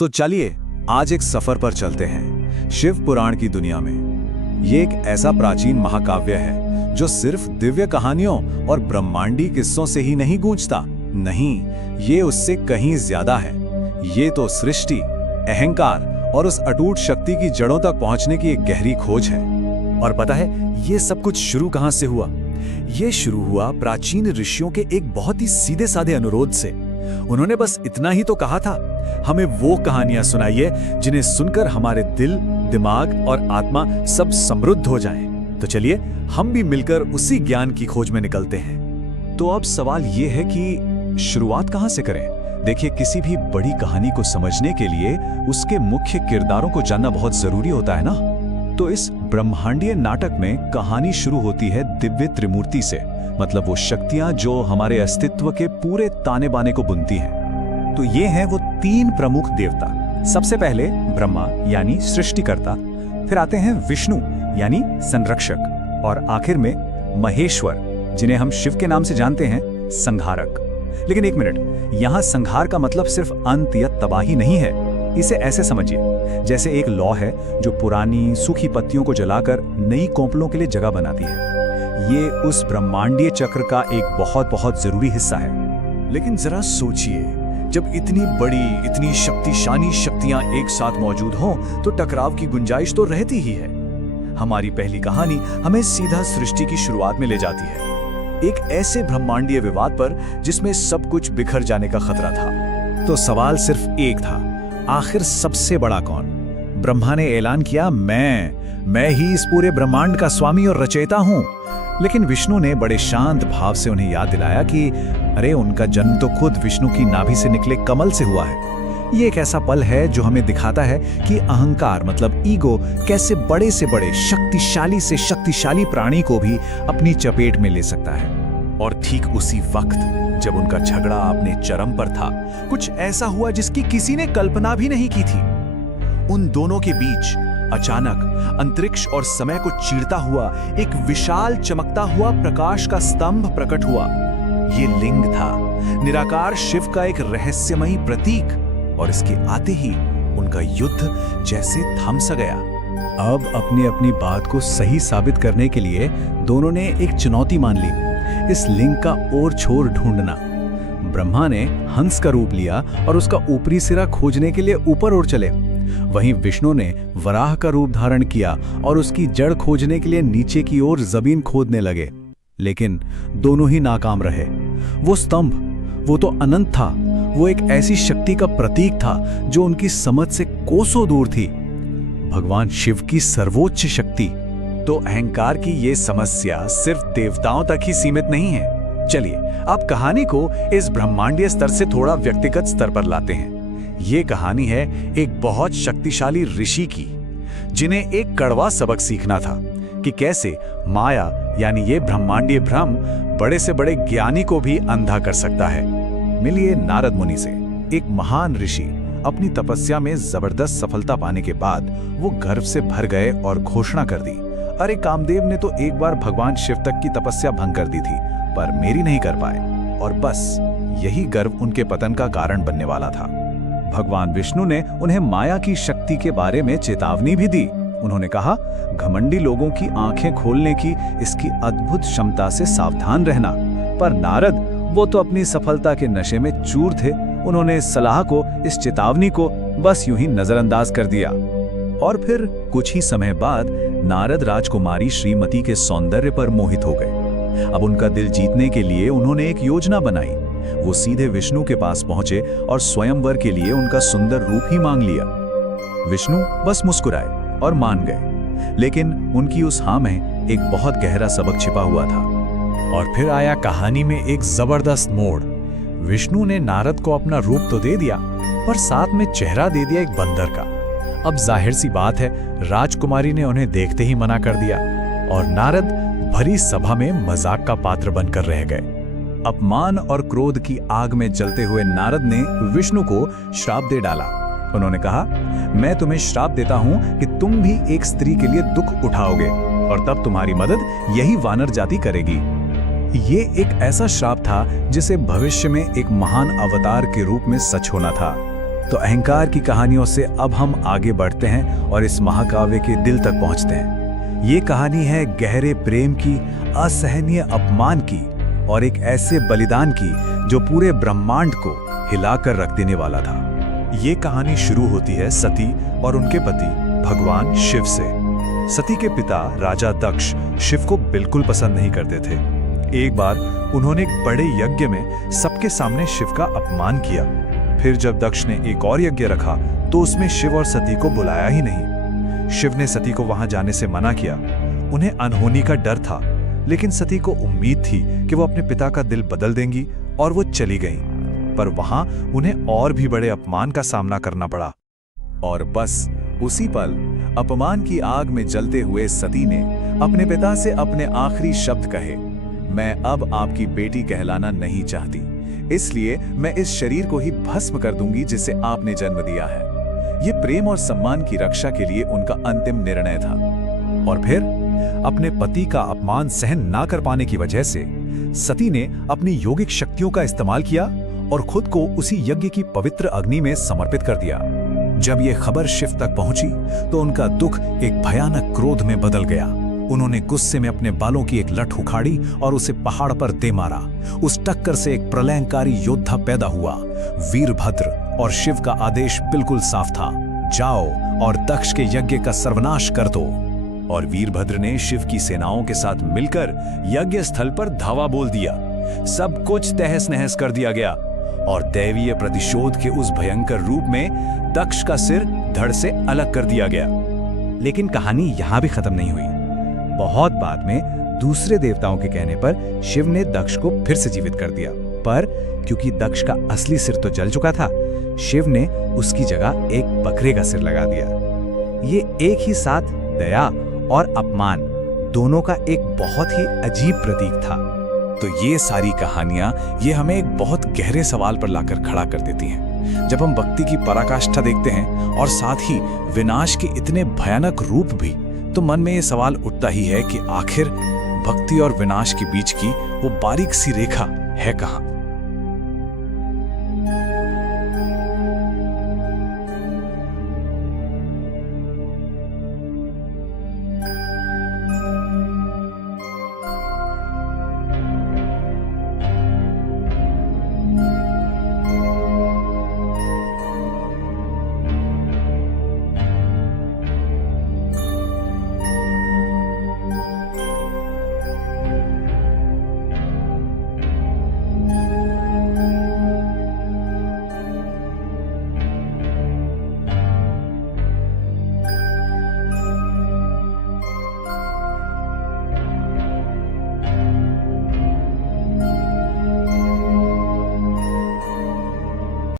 तो चलिए आज एक सफर पर चलते हैं शिव पुराण की दुनिया में। ये एक ऐसा प्राचीन महाकाव्य है जो सिर्फ दिव्य कहानियों और ब्रह्मांडी किस्सों से ही नहीं गूंजता। नहीं, ये उससे कहीं ज्यादा है। ये तो सृष्टि, अहंकार और उस अटूट शक्ति की जड़ों तक पहुंचने की एक गहरी खोज है। और पता है ये सब कुछ शुरू कहां से हुआ? ये शुरू हुआ प्राचीन ऋषियों के एक बहुत ही सीधे साधे अनुरोध से। उन्होंने बस इतना ही तो कहा था, हमें वो कहानियां सुनाइए जिन्हें सुनकर हमारे दिल, दिमाग और आत्मा सब समृद्ध हो जाएं। तो चलिए हम भी मिलकर उसी ज्ञान की खोज में निकलते हैं। तो अब सवाल ये है कि शुरुआत कहां से करें? देखिए, किसी भी बड़ी कहानी को समझने के लिए उसके मुख्य किरदारों को जानना बहुत जरूरी होता है ना। तो इस ब्रह्मांडीय नाटक में कहानी शुरू होती है दिव्य त्रिमूर्ति से, मतलब वो शक्तियां जो हमारे अस्तित्व के पूरे ताने बाने को बुनती हैं। तो ये हैं वो तीन प्रमुख देवता। सबसे पहले ब्रह्मा यानी सृष्टिकर्ता, फिर आते हैं विष्णु यानी संरक्षक, और आखिर में महेश्वर जिन्हें हम शिव के नाम से जानते हैं, संहारक। लेकिन एक मिनट, यहाँ संहार का मतलब सिर्फ अंत या तबाही नहीं है। इसे ऐसे समझिए जैसे एक लौ है जो पुरानी सूखी पत्तियों को जलाकर नई कोंपलों के लिए जगह बनाती है। ये उस ब्रह्मांडीय चक्र का एक बहुत बहुत जरूरी हिस्सा है। लेकिन जरा सोचिए, जब इतनी बड़ी, इतनी शक्तिशाली शक्तियां एक साथ मौजूद हों तो टकराव की गुंजाइश तो रहती ही है। हमारी पहली कहानी हमें सीधा सृष्टि की शुरुआत में ले जाती है, एक ऐसे ब्रह्मांडीय विवाद पर जिसमें सब कुछ बिखर जाने का खतरा था। तो सवाल सिर्फ एक था, आखिर सबसे बड़ा कौन? ब्रह्मा ने ऐलान किया, मैं ही इस पूरे ब्रह्मांड का स्वामी और रचयिता हूं। लेकिन विष्णु ने बड़े शांत भाव से उन्हें याद दिलाया कि अरे, उनका जन्म तो खुद विष्णु की नाभि से निकले कमल से हुआ है। ये एक ऐसा पल है जो हमें दिखाता है कि अहंकार मतलब ईगो कैसे बड़े से बड़े, शक्तिशाली से शक्तिशाली प्राणी को भी अपनी चपेट में ले सकता है। और ठीक उसी वक्त जब उनका झगड़ा अपने चरम पर था, कुछ ऐसा हुआ जिसकी किसी ने कल्पना भी नहीं की थी। उन दोनों के बीच अचानक अंतरिक्ष और समय को चीरता हुआ एक विशाल चमकता हुआ प्रकाश का स्तंभ प्रकट हुआ। ये लिंग था, निराकार शिव का एक रहस्यमयी प्रतीक, और इसके आते ही उनका युद्ध जैसे थम सा गया। अब अपनी अपनी बात को सही साबित करने के लिए दोनों ने एक चुनौती मान ली, इस लिंग का और छोर ढूंढना। ब्रह्मा ने हंस का रूप लिया और उसका ऊपरी सिरा खोजने के लिए ऊपर उड़ चले। वहीं विष्णु ने वराह का रूप धारण किया और उसकी जड़ खोजने के लिए नीचे की ओर जमीन खोदने लगे। लेकिन दोनों ही नाकाम रहे। वो स्तंभ, वो तो अनंत था, वो एक ऐसी शक्ति का प्रतीक था जो उनकी समझ से कोसों दूर थी, भगवान शिव की सर्वोच्च शक्ति। तो अहंकार की ये समस्या सिर्फ देवताओं तक ही सीमित नहीं है। चलिए अब कहानी को इस ब्रह्मांडीय स्तर से थोड़ा व्यक्तिगत स्तर पर लाते हैं। ये कहानी है एक बहुत शक्तिशाली ऋषि की, जिन्हें एक कड़वा सबक सीखना था कि कैसे माया यानी ये ब्रह्मांडीय भ्रम बड़े से बड़े ज्ञानी को भी अंधा कर सकता है। मिलिए नारद मुनि से। एक महान ऋषि अपनी तपस्या में जबरदस्त सफलता पाने के बाद वो गर्व से भर गए और घोषणा कर दी, अरे कामदेव ने तो एक बार भगवान शिव तक की तपस्या भंग कर दी थी, पर मेरी नहीं कर पाए। और बस यही गर्व उनके पतन का कारण बनने वाला था। भगवान विष्णु ने उन्हें माया की शक्ति के बारे में चेतावनी भी दी। उन्होंने कहा, घमंडी लोगों की आंखें खोलने की इसकी अद्भुत क्षमता से सावधान रहना। पर नारद, वो तो अपनी सफलता के नशे में चूर थे। उन्होंने इस सलाह को, इस चेतावनी को बस यूं ही नजरअंदाज कर दिया। और फिर कुछ ही समय बाद नारद राजकुमारी श्रीमती के सौंदर्य पर मोहित हो गए। अब उनका दिल जीतने के लिए उन्होंने एक योजना बनाई। वो सीधे विष्णु के पास पहुंचे और स्वयंवर के लिए उनका सुंदर रूप ही मांग लिया। विष्णु बस मुस्कुराए और मान गए, लेकिन उनकी उस हाँ में एक बहुत गहरा सबक छिपा हुआ था। और फिर आया कहानी में एक जबरदस्त मोड़। विष्णु ने नारद को अपना रूप तो दे दिया, पर साथ में चेहरा दे दिया एक बंदर का। अब जाहिर सी बात है, राजकुमारी ने उन्हें देखते ही मना कर दिया और नारद भरी सभा में मजाक का पात्र बनकर रह गए। अपमान और क्रोध की आग में जलते हुए नारद ने विष्णु को श्राप दे डाला। उन्होंने कहा, मैं तुम्हें श्राप देता हूं कि तुम भी एक स्त्री के लिए दुख उठाओगे और तब तुम्हारी मदद यही वानर जाति करेगी। ये एक ऐसा श्राप था जिसे भविष्य में एक महान अवतार के रूप में सच होना था। तो अहंकार की कहानियों से अब हम आगे बढ़ते हैं और इस महाकाव्य के दिल तक पहुंचते हैं। ये कहानी है गहरे प्रेम की, असहनीय अपमान की और एक ऐसे बलिदान की जो पूरे ब्रह्मांड को हिलाकर रख देने वाला था। ये कहानी शुरू होती है सती और उनके पति भगवान शिव से। सती के पिता राजा दक्ष शिव को बिल्कुल पसंद नहीं करते थे। एक बार उन्होंने एक बड़े यज्ञ में सबके सामने शिव का अपमान किया। फिर जब दक्ष ने एक और यज्ञ रखा तो उसमें शिव और सती को बुलाया ही नहीं। शिव ने सती को वहां जाने से मना किया। उन्हें अनहोनी का डर था, लेकिन सती को उम्मीद थी कि वो अपने पिता का दिल बदल देंगी और वो चली गईं। पर वहां उन्हें और भी बड़े अपमान का सामना करना पड़ा। और बस उसी पल अपमान की आग में जलते हुए सती ने अपने पिता से अपने आखिरी शब्द कहे, मैं अब आपकी बेटी कहलाना नहीं चाहती, इसलिए मैं इस शरीर को ही भस्म कर दूंगी जिसे आपने जन्म दिया है। ये प्रेम और सम्मान की रक्षा के लिए उनका अंतिम निर्णय था। और फिर अपने पति का अपमान सहन ना कर पाने की वजह से सती ने अपनी योगिक शक्तियों का इस्तेमाल किया और खुद को उसी यज्ञ की पवित्र अग्नि में समर्पित कर दिया। जब ये खबर शिव तक पहुंची तो उनका दुख एक भयानक क्रोध में बदल गया। उन्होंने गुस्से में अपने बालों की एक लठ उखाड़ी और उसे पहाड़ पर दे मारा। उस टक्कर से एक प्रलयंकारी योद्धा पैदा हुआ, वीरभद्र, और शिव का आदेश बिल्कुल साफ था, जाओ और दक्ष के यज्ञ का सर्वनाश कर दो। और वीरभद्र ने शिव की सेनाओं के साथ मिलकर यज्ञ स्थल पर धावा बोल दिया। सब कुछ तहस नहस कर दिया गया और दैवीय प्रतिशोध के उस भयंकर रूप में दक्ष का सिर धड़ से अलग कर दिया गया। लेकिन कहानी यहां भी खत्म नहीं हुई। बहुत बाद में दूसरे देवताओं के कहने पर शिव ने दक्ष को फिर से जीवित कर दिया, पर क्योंकि दक्ष का असली सिर तो जल चुका था, शिव ने उसकी जगह एक बकरे का सिर लगा दिया। ये एक ही साथ दया और अपमान दोनों का एक बहुत ही अजीब प्रतीक था। तो ये सारी कहानियां ये हमें एक बहुत गहरे सवाल पर लाकर खड़ा कर देती हैं। जब हम भक्ति की पराकाष्ठा देखते हैं और साथ ही विनाश के इतने भयानक रूप भी, तो मन में ये सवाल उठता ही है कि आखिर भक्ति और विनाश के बीच की वो बारीक सी रेखा है कहाँ।